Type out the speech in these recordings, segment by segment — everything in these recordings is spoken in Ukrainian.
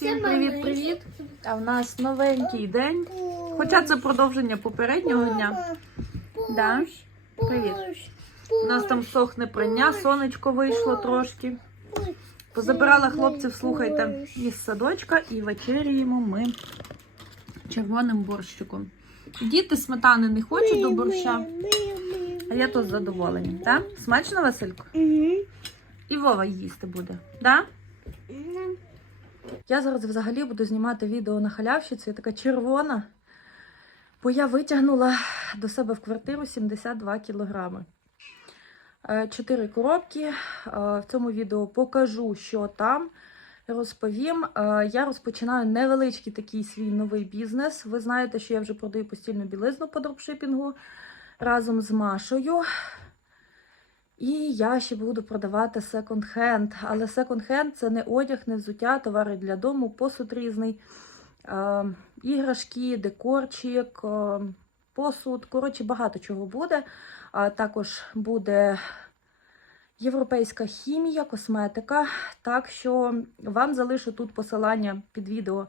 Всім привіт-привіт! А в нас новенький день. Хоча це продовження попереднього дня. Да? Привіт. У нас там сохне прання, сонечко вийшло трошки. Позабирала хлопців, слухайте, із садочка і вечеряємо ми червоним борщиком. Діти сметани не хочуть до борща, а я тут з задоволенням. Так? Смачно, Василько? І Вова їсти буде. Да? Я зараз взагалі буду знімати відео на халявщиці, я така червона, бо я витягнула до себе в квартиру 72 кілограми. Е, Чотири коробки. Е, В цьому відео покажу, що там. Розповім. Е, Я розпочинаю невеличкий такий свій новий бізнес. Ви знаєте, що я вже продаю постільну білизну по дропшипінгу разом з Машою. І я ще буду продавати секонд-хенд. Але секонд-хенд це не одяг, не взуття, товари для дому, посуд різний, іграшки, декорчик, посуд. Коротше, багато чого буде. Також буде європейська хімія, косметика. Так що вам залишу тут посилання під відео.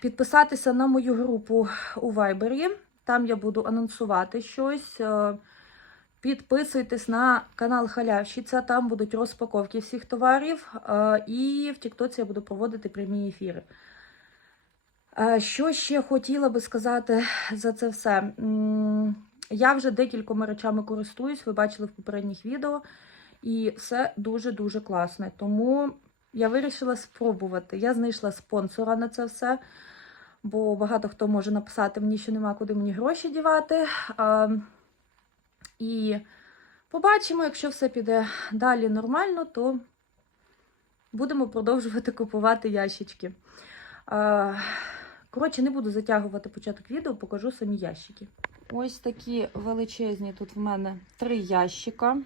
Підписатися на мою групу у Вайбері. Там я буду анонсувати щось. Підписуйтесь на канал Халявщиця, там будуть розпаковки всіх товарів. е, І в Тіктоці я буду проводити прямі ефіри. Е, Що ще хотіла би сказати за це все? Я вже декількома речами користуюсь, ви бачили в попередніх відео, і все дуже-дуже класне. Тому я вирішила спробувати. Я знайшла спонсора на це все, бо багато хто може написати мені, що нема куди мені гроші дівати. І побачимо, якщо все піде далі нормально, то будемо продовжувати купувати ящички. Коротше, не буду затягувати початок відео, покажу самі ящики. Ось такі величезні тут в мене три ящика.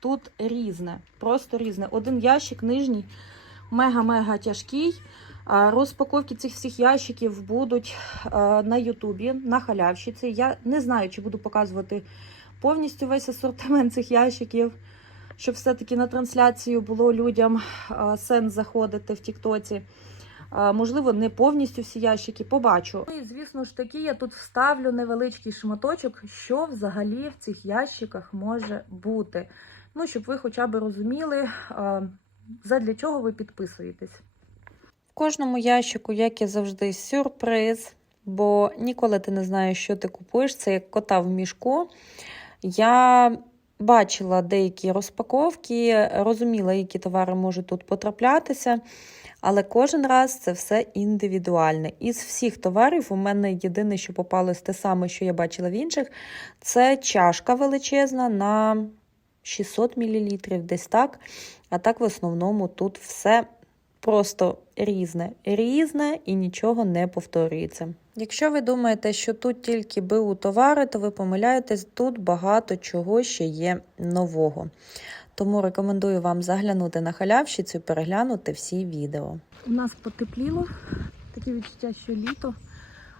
Тут різне, просто різне. Один ящик нижній, мега-мега тяжкий. Розпаковки цих всіх ящиків будуть на Ютубі, на халявщиці. Я не знаю, чи буду показувати повністю весь асортимент цих ящиків, щоб все-таки на трансляцію було людям сенс заходити в Тіктоці. Можливо, не повністю всі ящики побачу. Ну і звісно ж таки, я тут вставлю невеличкий шматочок, що взагалі в цих ящиках може бути. Ну, щоб ви хоча б розуміли, задля чого ви підписуєтесь. В кожному ящику, як і завжди, сюрприз, бо ніколи ти не знаєш, що ти купуєш. Це як кота в мішку. Я бачила деякі розпаковки, розуміла, які товари можуть тут потраплятися, але кожен раз це все індивідуальне. Із всіх товарів у мене єдине, що попалось те саме, що я бачила в інших, це чашка величезна на 600 мл, десь так. А так, в основному, тут все просто різне, різне і нічого не повторюється. Якщо ви думаєте, що тут тільки БУ товари, то ви помиляєтесь, тут багато чого ще є нового. Тому рекомендую вам заглянути на халявщицю і переглянути всі відео. У нас потепліло, таке відчуття, що літо,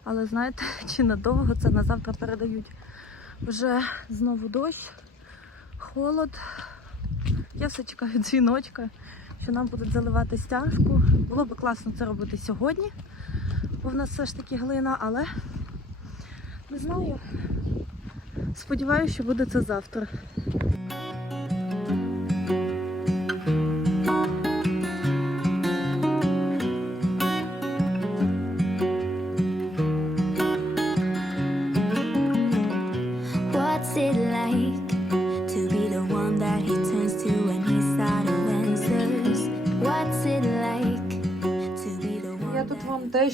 але знаєте, чи надовго це на завтра передають вже знову дощ, холод. Я все чекаю дзвіночка, що нам будуть заливати стяжку. Було б класно це робити сьогодні, бо в нас все ж таки глина, але не знаю. Сподіваюся, що буде це завтра.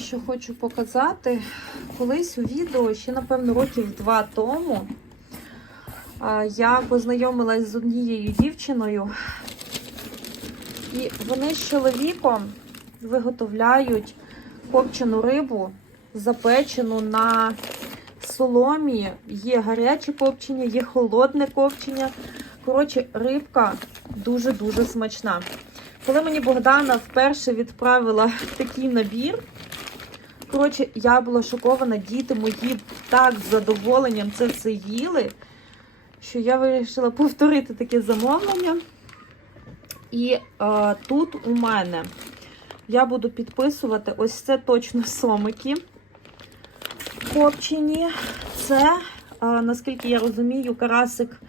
Дещо хочу показати. Колись у відео, ще, напевно, років два тому, я познайомилась з однією дівчиною, і вони з чоловіком виготовляють копчену рибу, запечену на соломі. Є гаряче копчення, є холодне копчення. Коротше, рибка дуже-дуже смачна. Коли мені Богдана вперше відправила такий набір, коротше, я була шокована, діти мої так з задоволенням це все їли, що я вирішила повторити таке замовлення. І е, тут у мене я буду підписувати. Ось це точно сомики копчені. Це, е, наскільки я розумію, карасик е,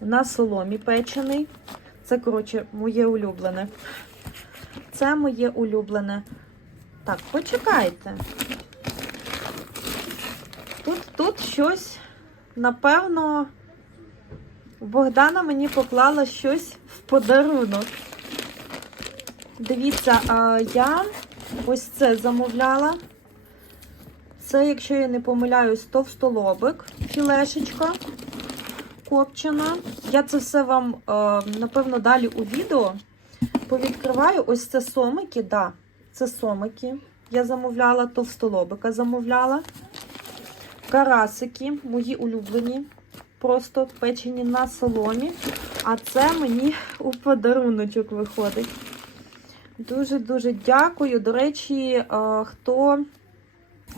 на соломі печений. Це, коротше, моє улюблене. Це моє улюблене. Так, почекайте. Тут, тут щось, напевно, Богдана мені поклала щось в подарунок. Дивіться, я ось це замовляла. Це, якщо я не помиляюсь, товстолобик, філешечка копчена. Я це все вам, е, напевно, далі у відео повідкриваю. Ось це сомики, да, це сомики. Я замовляла, товстолобика замовляла. Карасики, мої улюблені, просто печені на соломі. А це мені у подаруночок виходить. Дуже-дуже дякую. До речі, е, хто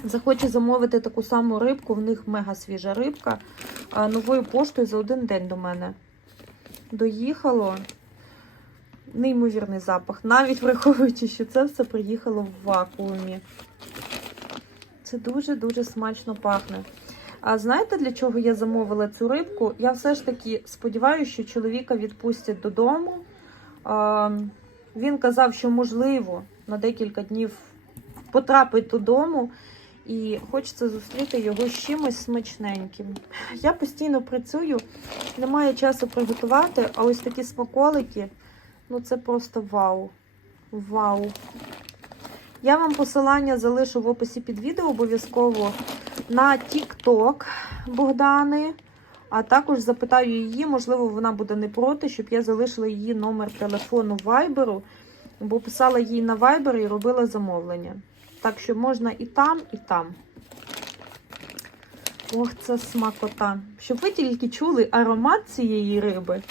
захоче замовити таку саму рибку, в них мега свіжа рибка. е, Новою поштою за один день до мене доїхало. Неймовірний запах, навіть враховуючи, що це все приїхало в вакуумі. Це дуже-дуже смачно пахне. А знаєте, для чого я замовила цю рибку? Я все ж таки сподіваюся, що чоловіка відпустять додому. А, Він казав, що можливо на декілька днів потрапить додому, і хочеться зустріти його з чимось смачненьким. Я постійно працюю, немає часу приготувати, а ось такі смаколики ну це просто вау. Вау. Я вам посилання залишу в описі під відео обов'язково на TikTok Богдани. А також запитаю її, можливо, вона буде не проти, щоб я залишила її номер телефону Viber, бо писала їй на Viber і робила замовлення. Так що можна і там, і там. Ох, це смакота. Щоб ви тільки чули аромат цієї риби,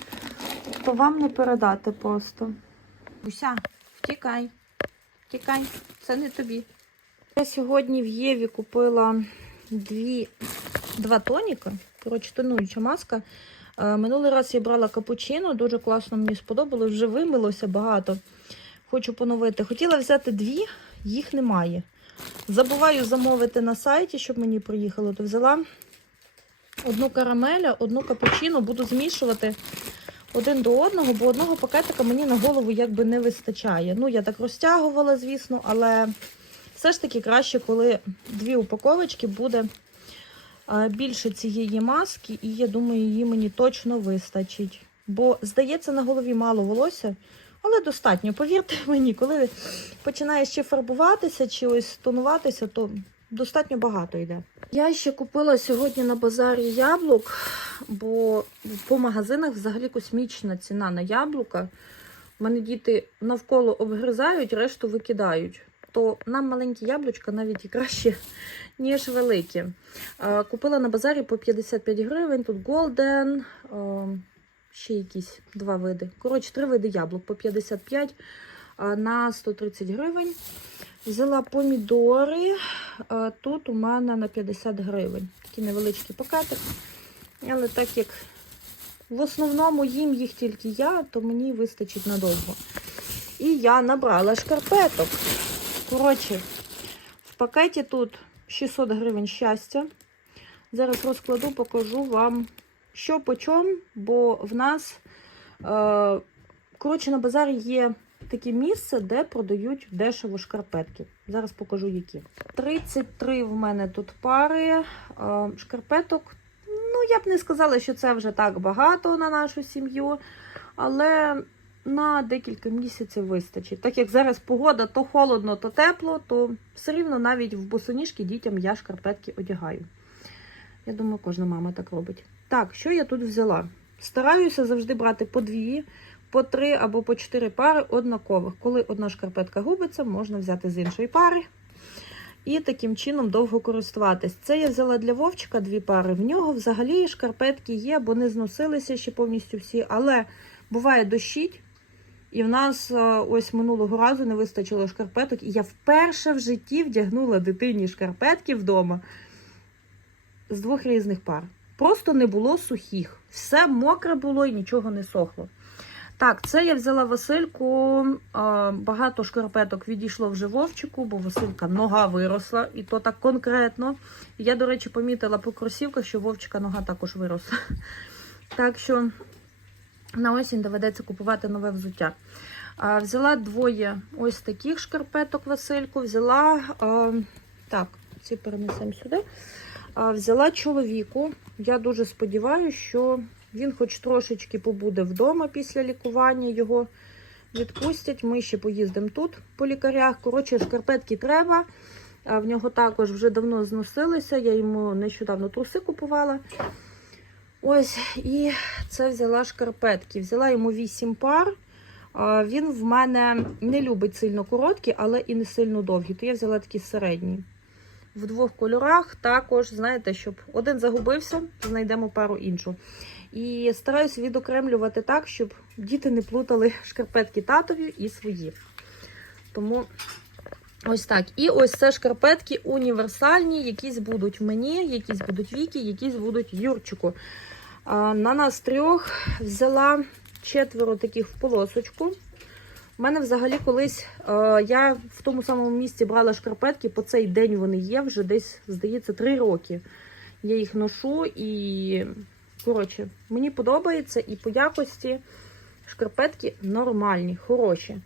то вам не передати просто. Уся, втікай. Втікай, це не тобі. Я сьогодні в Єві купила дві, два тоніки. Коротше, тонуюча маска. Е, Минулий раз я брала капучино, дуже класно мені сподобалось, вже вимилося багато. Хочу поновити. Хотіла взяти дві, їх немає. Забуваю замовити на сайті, щоб мені приїхало, то взяла одну карамеля, одну капучино, буду змішувати один до одного, бо одного пакетика мені на голову якби не вистачає. Ну, я так розтягувала, звісно, але все ж таки краще, коли дві упаковочки буде більше цієї маски, і я думаю, її мені точно вистачить. Бо, здається, на голові мало волосся, але достатньо. Повірте мені, коли починає ще фарбуватися чи ось тонуватися, то достатньо багато йде. Я ще купила сьогодні на базарі яблук, бо по магазинах взагалі космічна ціна на яблука. У мене діти навколо обгризають, решту викидають. То нам маленькі яблучка навіть і краще, ніж великі. Купила на базарі по 55 гривень. Тут е, ще якісь два види. Коротше, три види яблук по 55 на 130 гривень. Взяла помідори. е, Тут у мене на 50 гривень. Такий невеличкий пакетик. Але так як в основному їм їх тільки я, то мені вистачить надовго. І я набрала шкарпеток. Коротше, в пакеті тут 600 гривень щастя. Зараз розкладу, покажу вам, що по чому, бо в нас, е, коротше, на базарі є таке місце, де продають дешево шкарпетки. Зараз покажу, які. 33 в мене тут пари е, шкарпеток. Ну, я б не сказала, що це вже так багато на нашу сім'ю, але на декілька місяців вистачить. Так як зараз погода то холодно, то тепло, то все рівно навіть в босоніжки дітям я шкарпетки одягаю. Я думаю, кожна мама так робить. Так, що я тут взяла? Стараюся завжди брати по дві, по три або по чотири пари однакових. Коли одна шкарпетка губиться, можна взяти з іншої пари. І таким чином довго користуватись. Це я взяла для Вовчика дві пари. В нього взагалі шкарпетки є, бо не зносилися ще повністю всі. Але буває дощить. І в нас е, ось минулого разу не вистачило шкарпеток. І я вперше в житті вдягнула дитині шкарпетки вдома з двох різних пар. Просто не було сухих. Все мокре було і нічого не сохло. Так, це я взяла Васильку. Багато шкарпеток відійшло вже Вовчику, бо Василька нога виросла, і то так конкретно. Я, до речі, помітила по кросівках, що Вовчика нога також виросла. Так що на осінь доведеться купувати нове взуття. Взяла двоє ось таких шкарпеток Васильку. Взяла так, ці перенесемо сюди. Взяла чоловіку. Я дуже сподіваюся, що він хоч трошечки побуде вдома після лікування. Його відпустять. Ми ще поїздимо тут по лікарях. Коротше, шкарпетки треба. В нього також вже давно зносилися. Я йому нещодавно труси купувала. Ось, і це взяла шкарпетки. Взяла йому 8 пар. Він в мене не любить сильно короткі, але і не сильно довгі. То я взяла такі середні. В двох кольорах також, знаєте, щоб один загубився, знайдемо пару іншу. І стараюсь відокремлювати так, щоб діти не плутали шкарпетки татові і свої. Тому ось так. І ось це шкарпетки універсальні, якісь будуть мені, якісь будуть віки, якісь будуть Юрчику. А, На нас трьох взяла четверо таких в полосочку. У мене взагалі колись е, я в тому самому місці брала шкарпетки, по цей день вони є, вже десь, здається, три роки. Я їх ношу і, коротше, мені подобається і по якості шкарпетки нормальні, хороші.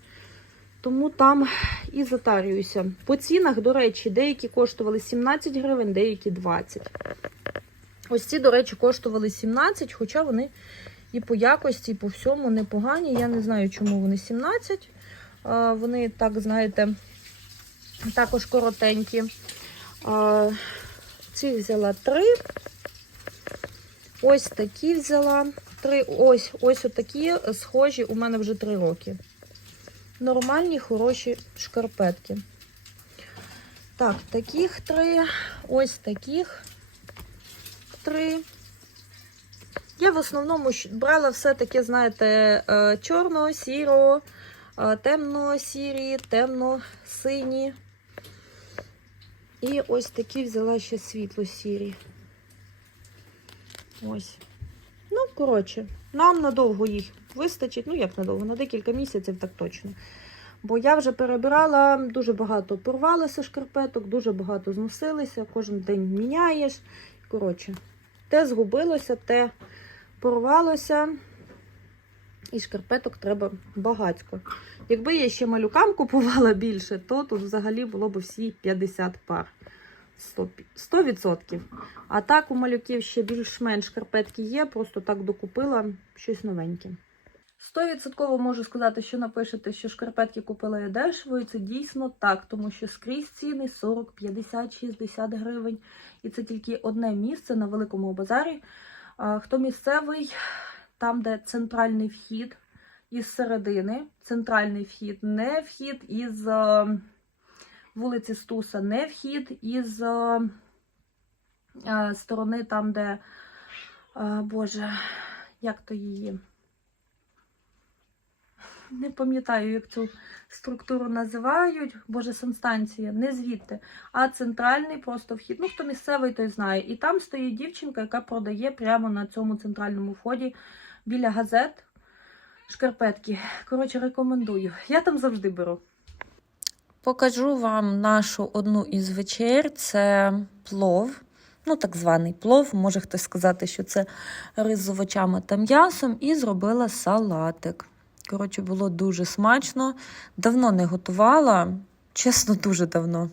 Тому там і затарююся. По цінах, до речі, деякі коштували 17 гривень, деякі 20. Ось ці, до речі, коштували 17, хоча вони і по якості, і по всьому непогані. Я не знаю, чому вони 17. А, Вони, так, знаєте, також коротенькі. Ці взяла три. Ось такі взяла. Три. Ось ось отакі схожі у мене вже три роки. Нормальні, хороші шкарпетки. Так, таких три. Ось таких три. Я в основному брала все таке, знаєте, е, чорного, сірого, е, темно-сірі, темно-сині. І ось такі взяла ще світло-сірі. Ось. Ну, коротше, нам надовго їх вистачить. Ну, як надовго, на декілька місяців, так точно. Бо я вже перебирала, дуже багато порвалося шкарпеток, дуже багато зносилися, кожен день міняєш. Коротше, те згубилося, те порвалося. І шкарпеток треба багатько. Якби я ще малюкам купувала більше, то тут взагалі було б всі 50 пар. 100%. 100%. А так у малюків ще більш-менш шкарпетки є, просто так докупила щось новеньке. 100% можу сказати, що напишете, що шкарпетки купила я дешево, і це дійсно так, тому що скрізь ціни 40, 50, 60 гривень. І це тільки одне місце на великому базарі. Хто місцевий, там, де центральний вхід із середини, центральний вхід, не вхід із е, вулиці Стуса, не вхід із е, е, сторони, там, де, е, Боже, як то її? Не пам'ятаю, як цю структуру називають. Боже, санстанція, не звідти, а центральний просто вхід. Ну, хто місцевий, той знає. І там стоїть дівчинка, яка продає прямо на цьому центральному вході біля газет шкарпетки. Коротше, рекомендую. Я там завжди беру. Покажу вам нашу одну із вечер. Це плов. Ну, так званий плов. Може хтось сказати, що це рис з овочами та м'ясом, і зробила салатик. Коротше, було дуже смачно. Давно не готувала, чесно, дуже давно.